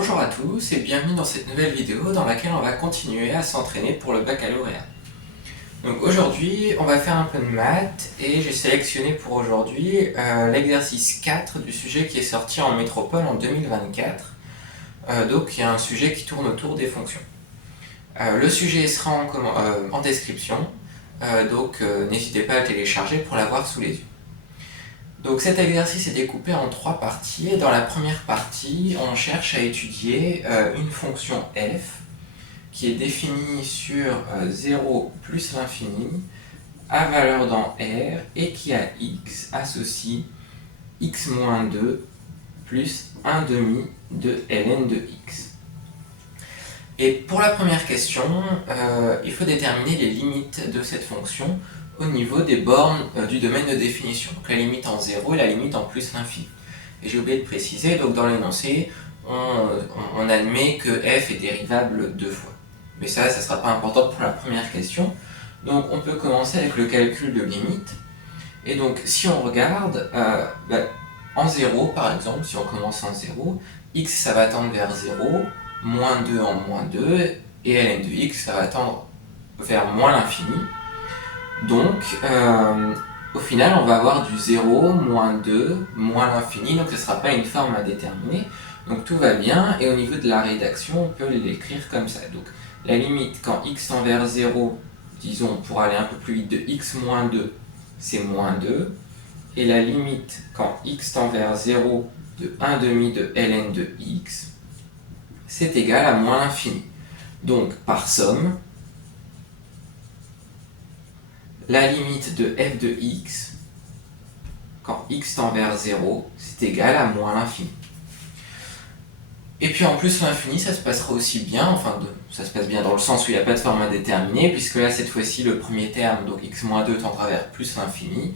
Bonjour à tous et bienvenue dans cette nouvelle vidéo dans laquelle on va continuer à s'entraîner pour le baccalauréat. Donc aujourd'hui on va faire un peu de maths et j'ai sélectionné pour aujourd'hui l'exercice 4 du sujet qui est sorti en métropole en 2024. Donc il y a un sujet qui tourne autour des fonctions. Le sujet sera en description, donc n'hésitez pas à le télécharger pour l'avoir sous les yeux. Donc cet exercice est découpé en 3 parties et dans la première partie on cherche à étudier une fonction f qui est définie sur 0 plus l'infini à valeur dans R et qui à x associe x moins 2 plus 1 demi de ln de x. Et pour la première question, il faut déterminer les limites de cette fonction au niveau des bornes du domaine de définition. Donc la limite en 0 et la limite en plus l'infini. Et j'ai oublié de préciser, donc dans l'énoncé, on admet que f est dérivable 2 fois. Mais ça ne sera pas important pour la première question. Donc on peut commencer avec le calcul de limite. Et donc si on regarde, en 0 par exemple, si on commence en 0, x ça va tendre vers 0, moins 2 en moins 2, et ln de x ça va tendre vers moins l'infini. Donc, au final, on va avoir du 0, moins 2, moins l'infini, donc ce ne sera pas une forme à déterminer. Donc tout va bien, et au niveau de la rédaction, on peut l'écrire comme ça. Donc la limite, quand x tend vers 0, disons, pour aller un peu plus vite, de x moins 2, c'est moins 2. Et la limite, quand x tend vers 0, de 1 demi de ln de x, c'est égal à moins l'infini. Donc, par somme, la limite de f de x, quand x tend vers 0, c'est égal à moins l'infini. Et puis en plus l'infini, ça se passera aussi bien, ça se passe bien dans le sens où il n'y a pas de forme à déterminer, puisque là cette fois-ci le premier terme, donc x moins 2 tendra vers plus l'infini,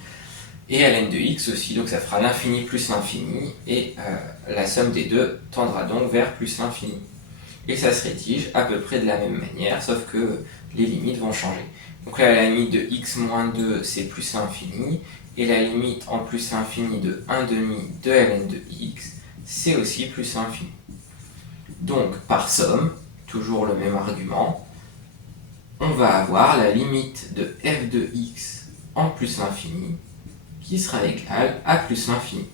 et ln de x aussi, donc ça fera l'infini plus l'infini, et la somme des deux tendra donc vers plus l'infini. Et ça se rédige à peu près de la même manière, sauf que les limites vont changer. Donc là, la limite de x moins 2, c'est plus l'infini, et la limite en plus l'infini de 1 demi de ln de x, c'est aussi plus l'infini. Donc, par somme, toujours le même argument, on va avoir la limite de f de x en plus l'infini, qui sera égale à plus l'infini.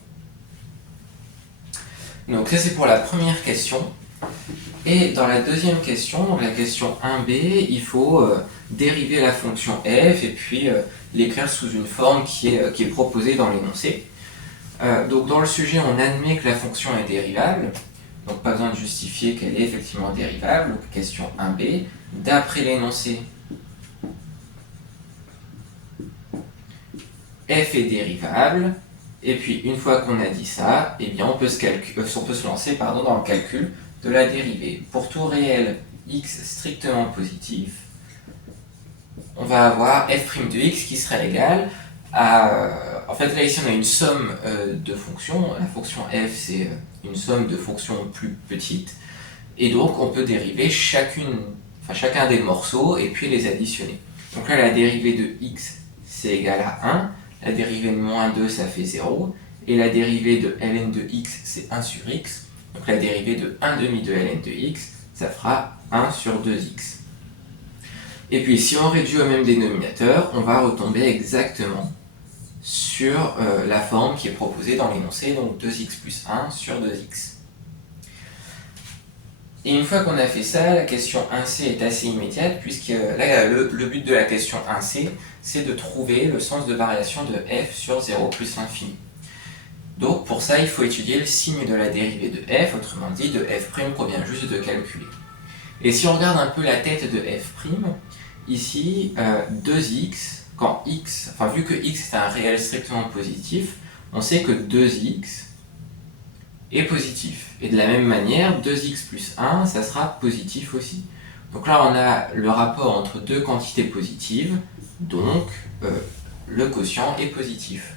Donc ça c'est pour la première question. Et dans la deuxième question, donc la question 1b, il faut dériver la fonction f et puis l'écrire sous une forme qui est proposée dans l'énoncé. Donc dans le sujet, on admet que la fonction est dérivable, donc pas besoin de justifier qu'elle est effectivement dérivable. Donc question 1b, d'après l'énoncé, f est dérivable, et puis une fois qu'on a dit ça, eh bien on peut se lancer dans le calcul de la dérivée. Pour tout réel x strictement positif, on va avoir f' de x qui sera égal à... En fait là ici on a une somme de fonctions, la fonction f c'est une somme de fonctions plus petites, et donc on peut dériver chacun des morceaux et puis les additionner. Donc là la dérivée de x c'est égal à 1, la dérivée de moins 2 ça fait 0, et la dérivée de ln de x c'est 1 sur x, donc la dérivée de 1 demi de ln de x ça fera 1 sur 2x. Et puis si on réduit au même dénominateur, on va retomber exactement sur la forme qui est proposée dans l'énoncé, donc 2x plus 1 sur 2x. Et une fois qu'on a fait ça, la question 1c est assez immédiate, puisque là, le but de la question 1c, c'est de trouver le sens de variation de f sur 0 plus l'infini. Donc pour ça, il faut étudier le signe de la dérivée de f, autrement dit de f' qu'on vient juste de calculer. Et si on regarde un peu la tête de f', ici, 2x, quand x, vu que x est un réel strictement positif, on sait que 2x est positif. Et de la même manière, 2x plus 1, ça sera positif aussi. Donc là, on a le rapport entre deux quantités positives, donc le quotient est positif.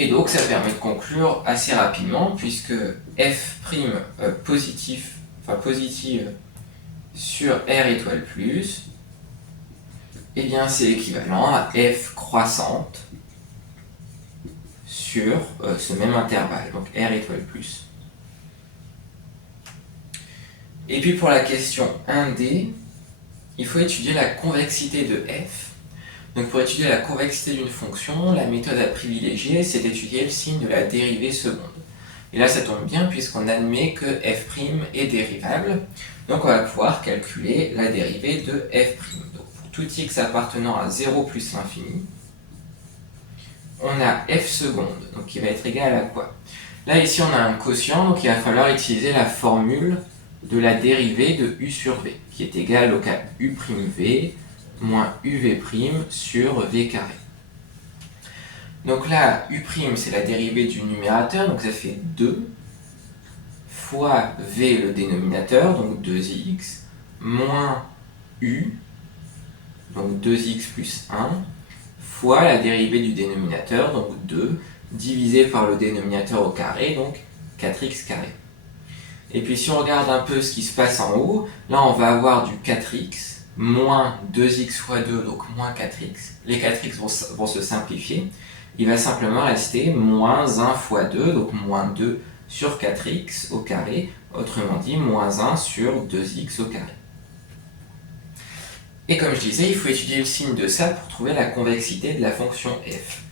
Et donc ça permet de conclure assez rapidement, puisque f' positive sur R étoile plus, eh bien c'est équivalent à f croissante sur ce même intervalle, donc R étoile plus. Et puis pour la question 1D, il faut étudier la convexité de f. Donc pour étudier la convexité d'une fonction, la méthode à privilégier, c'est d'étudier le signe de la dérivée seconde. Et là, ça tombe bien puisqu'on admet que f' est dérivable. Donc on va pouvoir calculer la dérivée de f'. Donc pour tout x appartenant à 0 plus l'infini, on a f seconde, donc qui va être égal à quoi? Là, ici, on a un quotient, donc il va falloir utiliser la formule de la dérivée de u sur v, qui est égale au cas u'v moins uv' sur v carré. Donc là, u', c'est la dérivée du numérateur, donc ça fait 2 fois v le dénominateur, donc 2x, moins u, donc 2x plus 1, fois la dérivée du dénominateur, donc 2, divisé par le dénominateur au carré, donc 4x carré. Et puis si on regarde un peu ce qui se passe en haut, là on va avoir du 4x, moins 2x fois 2, donc moins 4x. Les 4x vont se simplifier. Il va simplement rester moins 1 fois 2, donc moins 2 sur 4x au carré, autrement dit moins 1 sur 2x au carré. Et comme je disais, il faut étudier le signe de ça pour trouver la convexité de la fonction f.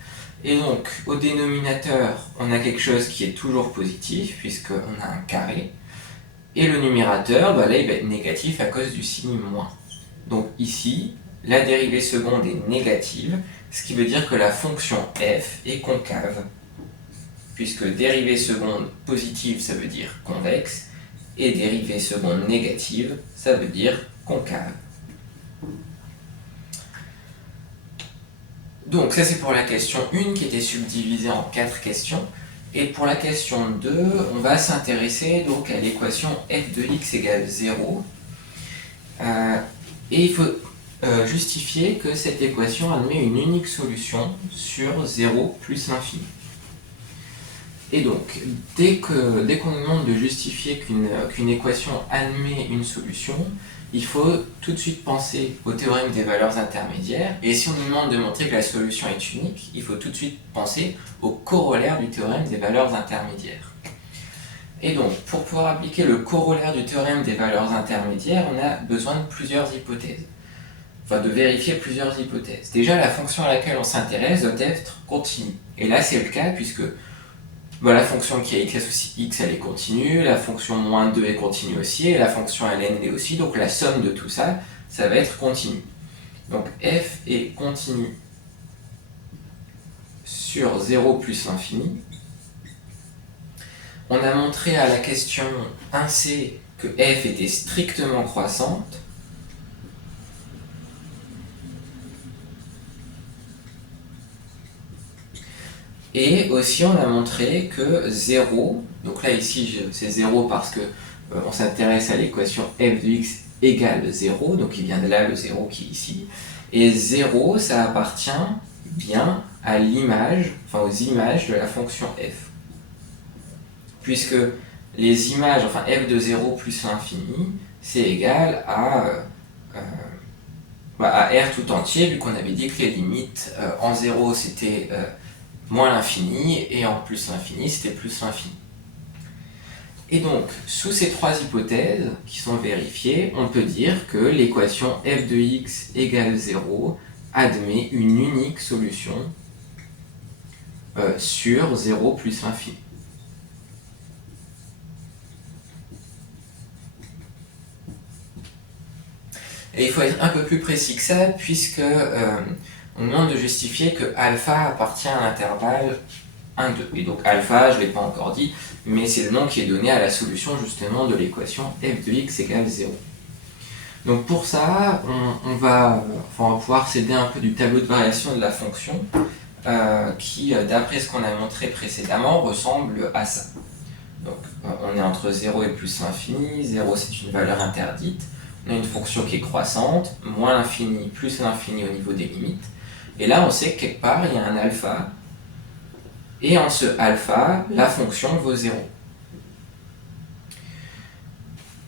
Et donc, au dénominateur, on a quelque chose qui est toujours positif, puisqu'on a un carré. Et le numérateur, là, il va être négatif à cause du signe moins. Donc ici, la dérivée seconde est négative, ce qui veut dire que la fonction f est concave, puisque dérivée seconde positive, ça veut dire convexe, et dérivée seconde négative, ça veut dire concave. Donc ça c'est pour la question 1 qui était subdivisée en 4 questions. Et pour la question 2, on va s'intéresser donc à l'équation f de x égale 0. Et il faut justifier que cette équation admet une unique solution sur 0 plus l'infini. Et donc, dès qu'on nous demande de justifier qu'une équation admet une solution, il faut tout de suite penser au théorème des valeurs intermédiaires. Et si on nous demande de montrer que la solution est unique, il faut tout de suite penser au corollaire du théorème des valeurs intermédiaires. Et donc, pour pouvoir appliquer le corollaire du théorème des valeurs intermédiaires, on a besoin de plusieurs hypothèses. Enfin, de vérifier plusieurs hypothèses. Déjà, la fonction à laquelle on s'intéresse doit être continue. Et là, c'est le cas puisque la fonction qui a x associe x, elle est continue, la fonction moins 2 est continue aussi, et la fonction ln est aussi, donc la somme de tout ça, ça va être continu. Donc f est continu sur 0 plus l'infini. On a montré à la question 1c que f était strictement croissante. Et aussi on a montré que 0, donc là ici c'est 0 parce que on s'intéresse à l'équation f de x égale 0, donc il vient de là le 0 qui est ici, et 0 ça appartient bien à l'image, enfin aux images de la fonction f. Puisque les images, enfin f de 0 plus l'infini, c'est égal à R tout entier, vu qu'on avait dit que les limites en 0 c'était moins l'infini, et en plus l'infini, c'était plus l'infini. Et donc, sous ces trois hypothèses qui sont vérifiées, on peut dire que l'équation f de x égale 0 admet une unique solution sur 0 plus l'infini. Et il faut être un peu plus précis que ça, puisque on nous demande de justifier que alpha appartient à l'intervalle 1, 2. Et donc alpha, je ne l'ai pas encore dit, mais c'est le nom qui est donné à la solution justement de l'équation f de x égale 0. Donc pour ça, on va pouvoir s'aider un peu du tableau de variation de la fonction, qui, d'après ce qu'on a montré précédemment, ressemble à ça. Donc on est entre 0 et plus l'infini, 0 c'est une valeur interdite, on a une fonction qui est croissante, moins l'infini, plus l'infini au niveau des limites, et là on sait que quelque part il y a un alpha, et en ce alpha, la fonction vaut 0.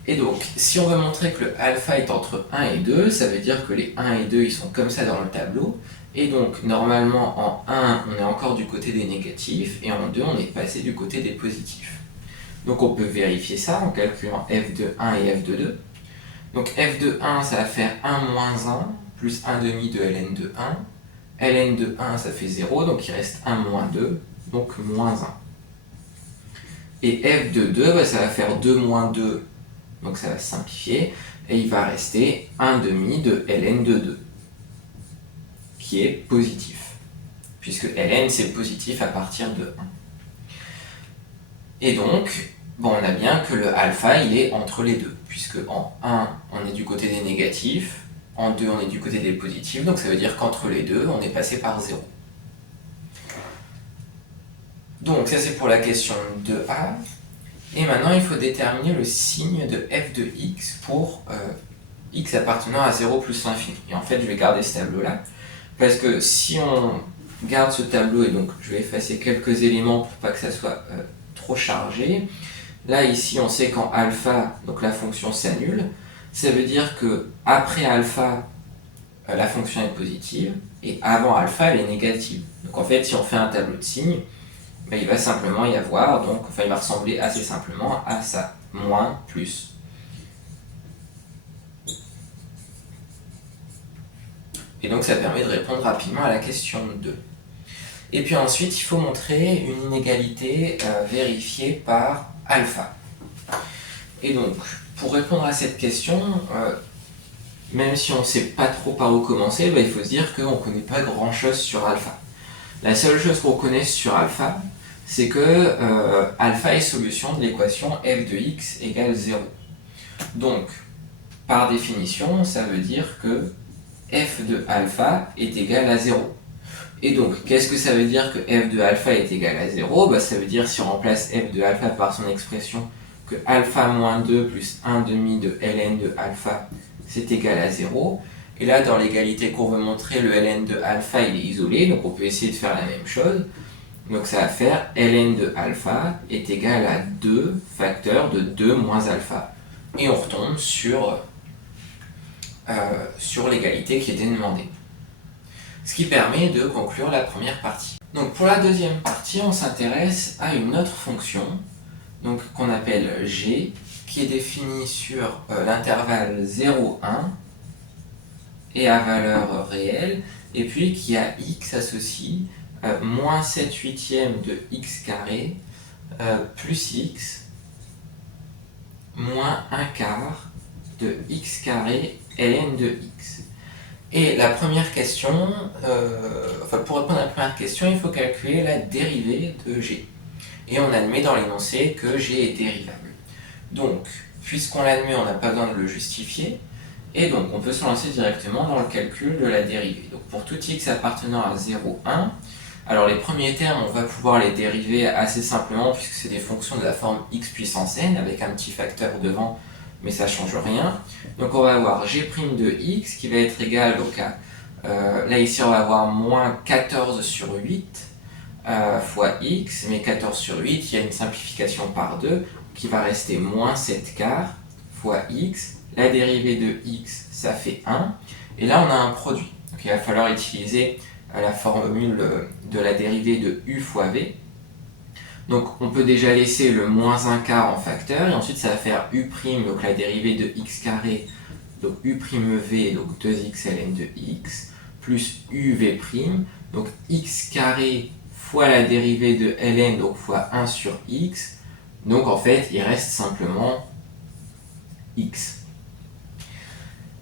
Et donc, si on veut montrer que le alpha est entre 1 et 2, ça veut dire que les 1 et 2 ils sont comme ça dans le tableau, et donc normalement en 1 on est encore du côté des négatifs, et en 2 on est passé du côté des positifs. Donc on peut vérifier ça en calculant f de 1 et f de 2. Donc f de 1, ça va faire 1 moins 1 plus 1 demi de ln de 1. ln de 1, ça fait 0, donc il reste 1 moins 2, donc moins 1. Et f de 2, bah, ça va faire 2 moins 2, donc ça va se simplifier, et il va rester 1 demi de ln de 2, qui est positif, puisque ln c'est positif à partir de 1. Et donc, bon, on a bien que le alpha il est entre les deux, puisque en 1 on est du côté des négatifs, en 2 on est du côté des positifs, donc ça veut dire qu'entre les deux on est passé par 0. Donc ça c'est pour la question 2a. Et maintenant il faut déterminer le signe de f de x pour x appartenant à 0 plus l'infini. Et en fait je vais garder ce tableau là, parce que si on garde ce tableau, et donc je vais effacer quelques éléments pour pas que ça soit trop chargé. Là ici on sait qu'en alpha, donc la fonction s'annule, ça veut dire que après alpha la fonction est positive, et avant alpha elle est négative. Donc en fait si on fait un tableau de signes, il va simplement y avoir, donc, enfin il va ressembler assez simplement à ça, moins, plus. Et donc ça permet de répondre rapidement à la question 2. Et puis ensuite il faut montrer une inégalité vérifiée par alpha. Et donc pour répondre à cette question, même si on ne sait pas trop par où commencer, il faut se dire qu'on ne connaît pas grand chose sur alpha. La seule chose qu'on connaît sur alpha, c'est que alpha est solution de l'équation f de x égale 0. Donc, par définition, ça veut dire que f de alpha est égal à 0. Et donc, qu'est-ce que ça veut dire que f de alpha est égal à 0 ? Ça veut dire, si on remplace f de alpha par son expression, que alpha moins 2 plus 1 demi de ln de alpha, c'est égal à 0. Et là, dans l'égalité qu'on veut montrer, le ln de alpha, il est isolé, donc on peut essayer de faire la même chose. Donc ça va faire ln de alpha est égal à 2 facteurs de 2 moins alpha. Et on retombe sur l'égalité qui était demandée. Ce qui permet de conclure la première partie. Donc pour la deuxième partie, on s'intéresse à une autre fonction qu'on appelle g, qui est définie sur l'intervalle 0, 1 et à valeur réelle, et puis qui a x associé moins 7 huitièmes de x carré plus x moins 1 quart de x carré ln de x. Et la première question, pour répondre à la première question, il faut calculer la dérivée de g. Et on admet dans l'énoncé que g est dérivable. Donc, puisqu'on l'admet, on n'a pas besoin de le justifier. Et donc, on peut se lancer directement dans le calcul de la dérivée. Donc, pour tout x appartenant à 0, 1, alors les premiers termes, on va pouvoir les dériver assez simplement puisque c'est des fonctions de la forme x puissance n avec un petit facteur devant, mais ça ne change rien. Donc on va avoir g' de x qui va être égal donc à, là ici on va avoir moins 14 sur 8 fois x, mais 14 sur 8, il y a une simplification par 2 qui va rester moins 7 quarts fois x. La dérivée de x, ça fait 1. Et là on a un produit. Donc il va falloir utiliser la formule de la dérivée de u fois v. Donc on peut déjà laisser le moins 1 quart en facteur, et ensuite ça va faire u', donc la dérivée de x carré, donc u'v, donc 2x ln de x, plus uv', donc x carré fois la dérivée de ln, donc fois 1 sur x, donc en fait il reste simplement x.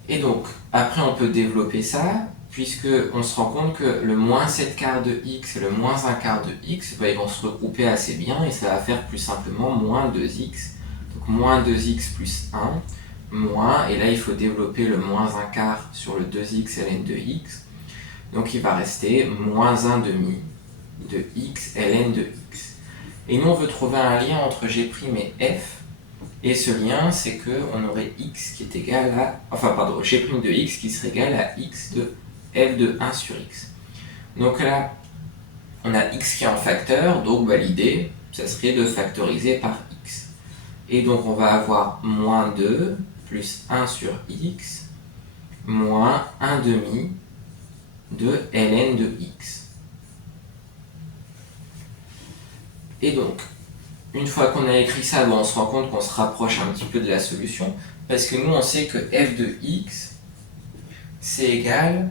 Et donc après on peut développer ça, puisqu'on se rend compte que le moins 7 quarts de x et le moins 1 quart de x, ils vont se regrouper assez bien, et ça va faire plus simplement moins 2x. Donc moins 2x plus 1, moins, et là il faut développer le moins 1 quart sur le 2x ln de x. Donc il va rester moins 1 demi de x ln de x. Et nous on veut trouver un lien entre g' et f. Et ce lien, c'est qu'on aurait x qui est égal à... g' de x qui serait égal à x de f de 1 sur x. Donc là, on a x qui est en facteur, donc l'idée, ça serait de factoriser par x. Et donc on va avoir moins 2 plus 1 sur x moins 1 demi de ln de x. Et donc, une fois qu'on a écrit ça, on se rend compte qu'on se rapproche un petit peu de la solution, parce que nous on sait que f de x c'est égal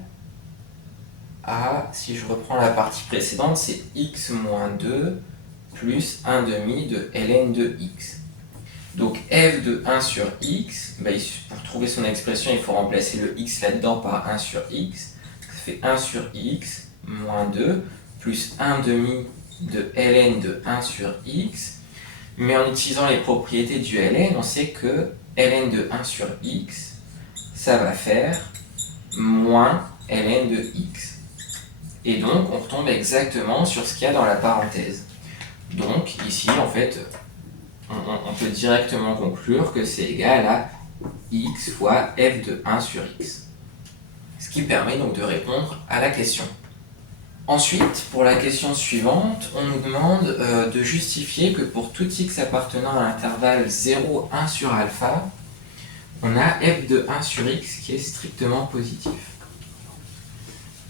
à, si je reprends la partie précédente, c'est x moins 2 plus 1 demi de ln de x. Donc f de 1 sur x, pour trouver son expression, il faut remplacer le x là-dedans par 1 sur x. Ça fait 1 sur x moins 2 plus 1 demi de ln de 1 sur x. Mais en utilisant les propriétés du ln, on sait que ln de 1 sur x, ça va faire moins ln de x. Et donc, on retombe exactement sur ce qu'il y a dans la parenthèse. Donc, ici, en fait, on peut directement conclure que c'est égal à x fois f de 1 sur x. Ce qui permet donc de répondre à la question. Ensuite, pour la question suivante, on nous demande de justifier que pour tout x appartenant à l'intervalle 0, 1 sur alpha, on a f de 1 sur x qui est strictement positif.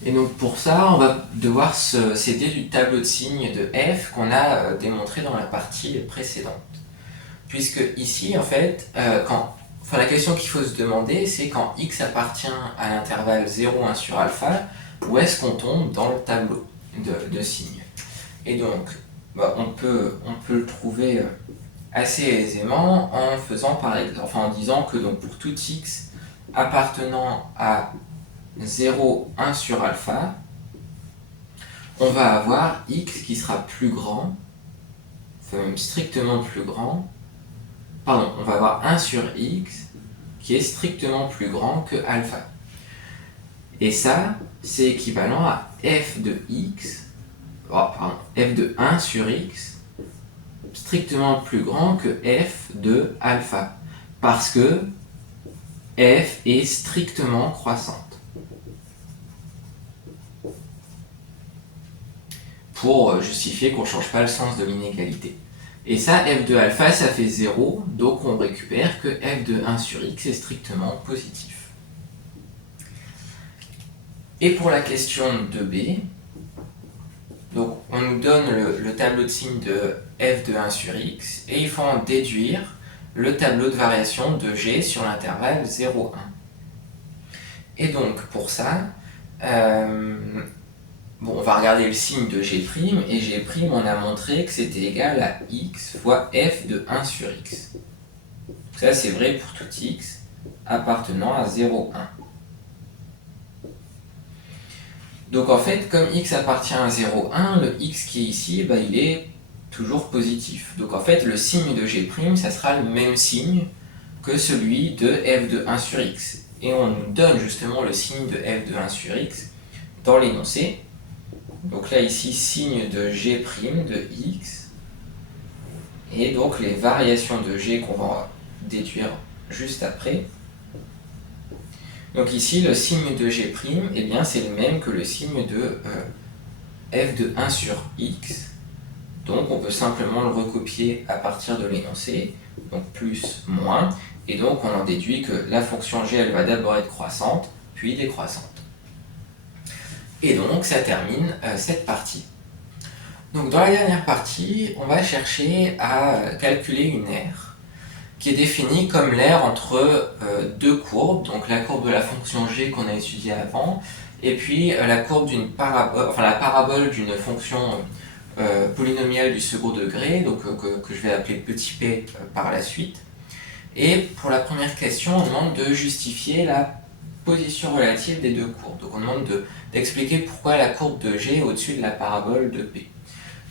Et donc pour ça, on va devoir s'aider du tableau de signes de f qu'on a démontré dans la partie précédente. Puisque ici, en fait, la question qu'il faut se demander, c'est quand x appartient à l'intervalle 0, 1 sur alpha, où est-ce qu'on tombe dans le tableau de signes. Et donc, on peut le trouver assez aisément en faisant par exemple, en disant que donc, pour tout x appartenant à 0, 1 sur alpha, on va avoir x qui sera plus grand, enfin même strictement plus grand, pardon, on va avoir 1 sur x qui est strictement plus grand que alpha. Et ça, c'est équivalent à f de x, f de 1 sur x, strictement plus grand que f de alpha, parce que f est strictement croissante. Pour justifier qu'on ne change pas le sens de l'inégalité. Et ça, f de alpha, ça fait 0, donc on récupère que f de 1 sur x est strictement positif. Et pour la question 2b, donc on nous donne le tableau de signes de f de 1 sur x, et il faut en déduire le tableau de variation de g sur l'intervalle 0, 1. Et donc pour ça, on va regarder le signe de g', et g', on a montré que c'était égal à x fois f de 1 sur x. Ça, c'est vrai pour tout x appartenant à 0, 1. Donc en fait, comme x appartient à 0, 1, le x qui est ici, il est toujours positif. Donc en fait, le signe de g', ça sera le même signe que celui de f de 1 sur x. Et on nous donne justement le signe de f de 1 sur x dans l'énoncé. Donc là, ici, signe de g' de x. Et donc les variations de g qu'on va déduire juste après. Donc ici, le signe de g', c'est le même que le signe de f de 1 sur x. Donc on peut simplement le recopier à partir de l'énoncé, donc plus, moins, et donc on en déduit que la fonction g, elle va d'abord être croissante, puis décroissante. Et donc ça termine cette partie. Donc dans la dernière partie, on va chercher à calculer une aire qui est définie comme l'aire entre deux courbes, donc la courbe de la fonction g qu'on a étudiée avant, et puis la courbe d'une parabole, la parabole d'une fonction polynomiale du second degré, donc que je vais appeler petit p par la suite. Et pour la première question, on demande de justifier la position relative des deux courbes. Donc on demande d'expliquer pourquoi la courbe de g est au-dessus de la parabole de p.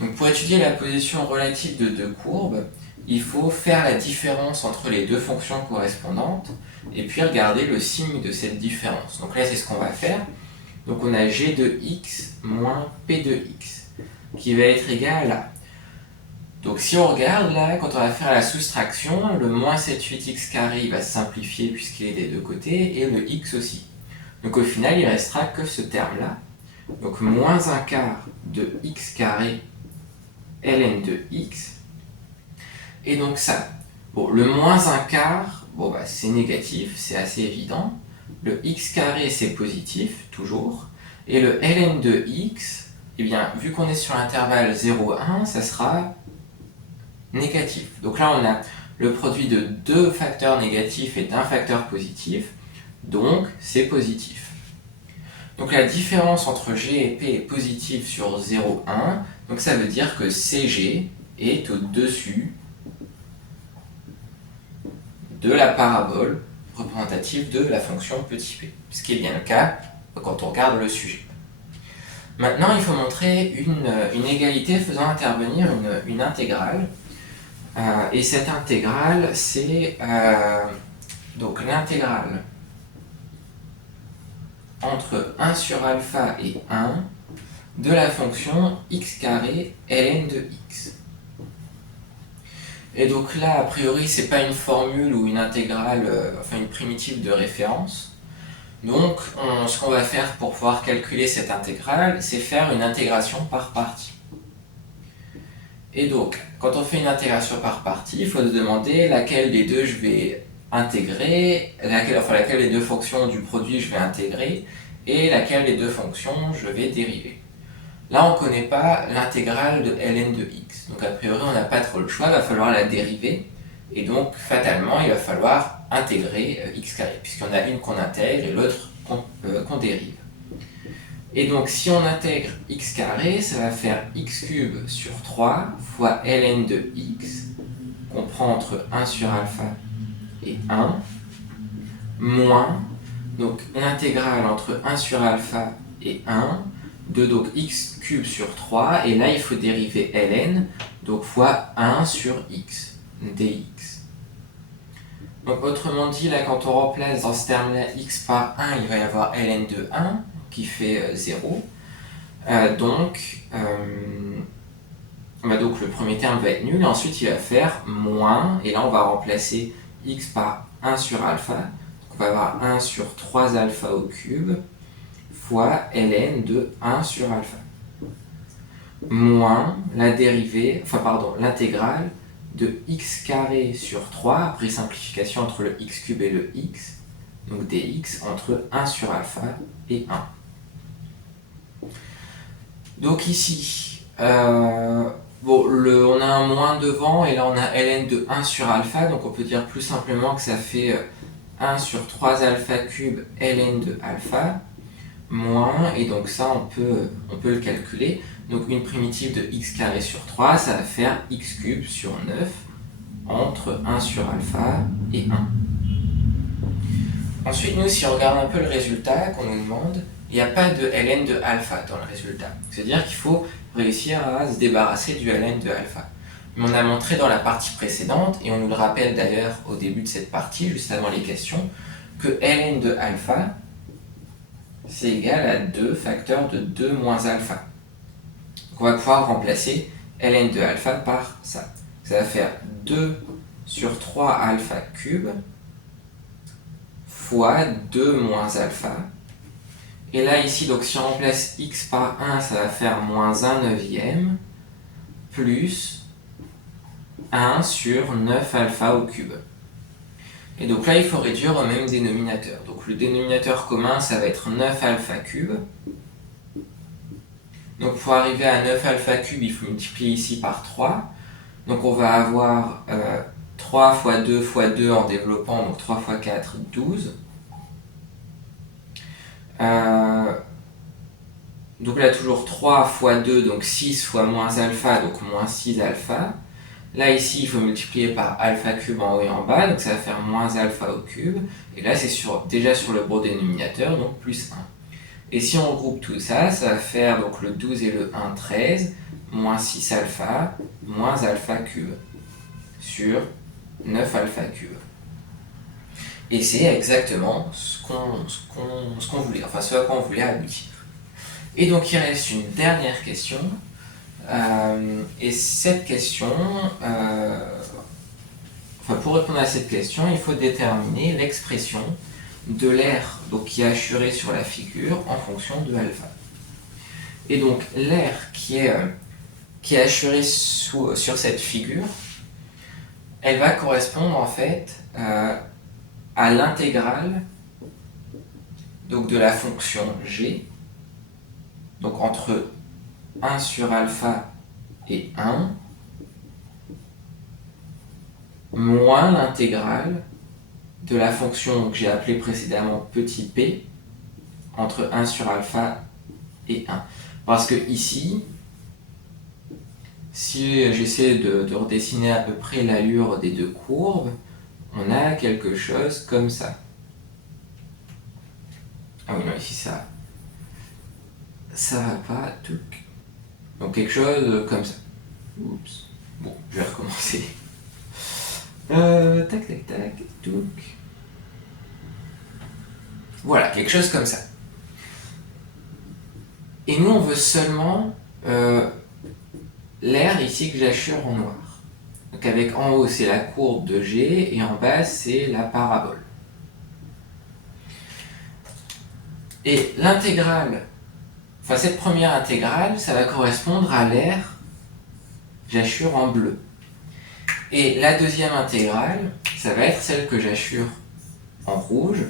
Donc pour étudier la position relative de deux courbes, il faut faire la différence entre les deux fonctions correspondantes et puis regarder le signe de cette différence. Donc là, c'est ce qu'on va faire. Donc on a g de x moins p de x qui va être égal à... Donc si on regarde là, quand on va faire la soustraction, le moins 7,8x carré va se simplifier puisqu'il est des deux côtés, et le x aussi. Donc au final, il ne restera que ce terme-là. Donc moins 1 quart de x carré ln de x. Et donc ça, le moins 1 quart, c'est négatif, c'est assez évident. Le x carré, c'est positif, toujours. Et le ln de x, vu qu'on est sur l'intervalle 0,1, ça sera négatif. Donc là, on a le produit de deux facteurs négatifs et d'un facteur positif, donc c'est positif. Donc la différence entre G et P est positive sur 0, 1, donc ça veut dire que CG est au-dessus de la parabole représentative de la fonction petit p, ce qui est bien le cas quand on regarde le sujet. Maintenant, il faut montrer une égalité faisant intervenir une intégrale. Et cette intégrale, c'est donc l'intégrale entre 1 sur alpha et 1 de la fonction x carré ln de x. Et donc là, a priori, c'est pas une formule ou une intégrale, enfin une primitive de référence. Donc, ce qu'on va faire pour pouvoir calculer cette intégrale, c'est faire une intégration par partie. Et donc, quand on fait une intégration par partie, il faut se demander laquelle des deux je vais intégrer, laquelle des deux fonctions du produit je vais intégrer, et laquelle des deux fonctions je vais dériver. Là, on ne connaît pas l'intégrale de ln de x. Donc, a priori, on n'a pas trop le choix, il va falloir la dériver. Et donc, fatalement, il va falloir intégrer x carré, puisqu'il y en a une qu'on intègre et l'autre qu'on dérive. Et donc, si on intègre x carré, ça va faire x cube sur 3 fois ln de x, qu'on prend entre 1 sur alpha et 1, moins, donc l'intégrale entre 1 sur alpha et 1, de donc x cube sur 3, et là il faut dériver ln, donc fois 1 sur x, dx. Donc autrement dit, là quand on remplace dans ce terme-là x par 1, il va y avoir ln de 1, qui fait 0. Donc le premier terme va être nul, et ensuite il va faire moins, et là on va remplacer x par 1 sur alpha, donc on va avoir 1 sur 3 alpha au cube, fois ln de 1 sur alpha, moins l'intégrale de x carré sur 3, après simplification entre le x cube et le x, donc dx entre 1 sur alpha et 1. Donc ici, on a un moins devant, et là on a ln de 1 sur alpha, donc on peut dire plus simplement que ça fait 1 sur 3 alpha cube ln de alpha, moins, et donc ça on peut le calculer, donc une primitive de x carré sur 3, ça va faire x cube sur 9 entre 1 sur alpha et 1. Ensuite, nous, si on regarde un peu le résultat qu'on nous demande, il n'y a pas de ln de alpha dans le résultat. C'est-à-dire qu'il faut réussir à se débarrasser du ln de alpha. Mais on a montré dans la partie précédente, et on nous le rappelle d'ailleurs au début de cette partie, juste avant les questions, que ln de alpha, c'est égal à 2 facteurs de 2 moins alpha. Donc on va pouvoir remplacer ln de alpha par ça. Ça va faire 2 sur 3 alpha cube fois 2 moins alpha. Et là, ici, donc si on remplace x par 1, ça va faire moins 1 neuvième, plus 1 sur 9 alpha au cube. Et donc là, il faut réduire au même dénominateur. Donc le dénominateur commun, ça va être 9 alpha cube. Donc pour arriver à 9 alpha cube, il faut multiplier ici par 3. Donc on va avoir 3 fois 2 fois 2 en développant, donc 3 fois 4, 12. Donc là toujours 3 fois 2, donc 6 fois moins alpha, donc moins 6 alpha. Là ici il faut multiplier par alpha cube en haut et en bas, donc ça va faire moins alpha au cube. Et là c'est déjà sur le gros dénominateur, donc plus 1. Et si on regroupe tout ça, ça va faire donc le 12 et le 1, 13, moins 6 alpha, moins alpha cube, sur 9 alpha cube. Et c'est exactement ce qu'on voulait, enfin ce à quoi on voulait aboutir. Et donc il reste une dernière question, et cette question, pour répondre à cette question, il faut déterminer l'expression de l'aire qui est assuré sur la figure en fonction de alpha. Et donc l'aire qui est assurée sur cette figure, elle va correspondre en fait à l'intégrale de la fonction g, donc entre 1 sur alpha et 1, moins l'intégrale de la fonction que j'ai appelée précédemment petit p entre 1 sur alpha et 1. Parce que ici, si j'essaie de redessiner à peu près l'allure des deux courbes, on a quelque chose comme ça. Ah oui, non, ici ça va pas, touc. Donc quelque chose comme ça. Oups. Bon, je vais recommencer. Tac, tac, tac, touc. Voilà, quelque chose comme ça. Et nous, on veut seulement l'aire ici que j'assure en noir. Donc avec en haut, c'est la courbe de G et en bas, c'est la parabole. Et l'intégrale, enfin cette première intégrale, ça va correspondre à l'aire j'assure en bleu. Et la deuxième intégrale, ça va être celle que j'assure en rouge.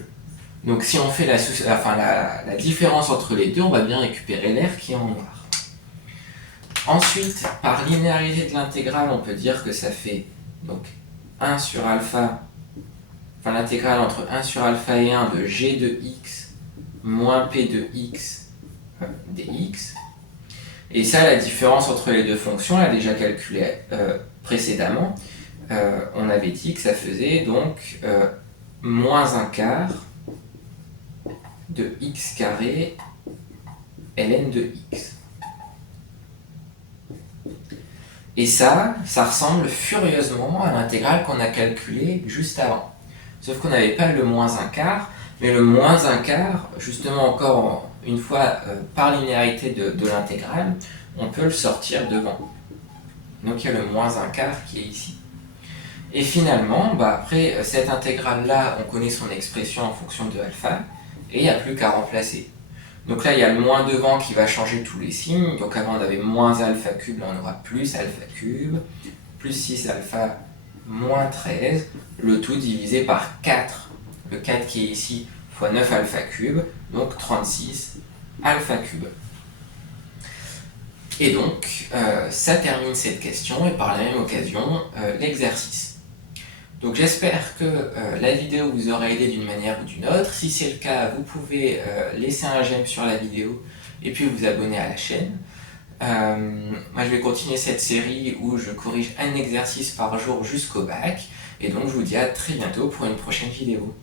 Donc si on fait la différence entre les deux, on va bien récupérer l'aire qui est en noir. Ensuite, par linéarité de l'intégrale, on peut dire que ça fait donc 1 sur alpha, enfin l'intégrale entre 1 sur alpha et 1 de g de x moins p de x dx. Et ça, la différence entre les deux fonctions, on l'a déjà calculé précédemment. On avait dit que ça faisait donc moins un quart de x carré ln de x. Et ça ressemble furieusement à l'intégrale qu'on a calculée juste avant. Sauf qu'on n'avait pas le moins un quart, mais le moins un quart, justement encore une fois, par linéarité de l'intégrale, on peut le sortir devant. Donc il y a le moins un quart qui est ici. Et finalement, après cette intégrale-là, on connaît son expression en fonction de alpha, et il n'y a plus qu'à remplacer. Donc là, il y a le moins devant qui va changer tous les signes. Donc avant, on avait moins alpha cube, là on aura plus alpha cube, plus 6 alpha, moins 13, le tout divisé par 4. Le 4 qui est ici, fois 9 alpha cube, donc 36 alpha cube. Et donc, ça termine cette question, et par la même occasion, l'exercice. Donc j'espère que la vidéo vous aura aidé d'une manière ou d'une autre. Si c'est le cas, vous pouvez laisser un j'aime sur la vidéo et puis vous abonner à la chaîne. Moi je vais continuer cette série où je corrige un exercice par jour jusqu'au bac. Et donc je vous dis à très bientôt pour une prochaine vidéo.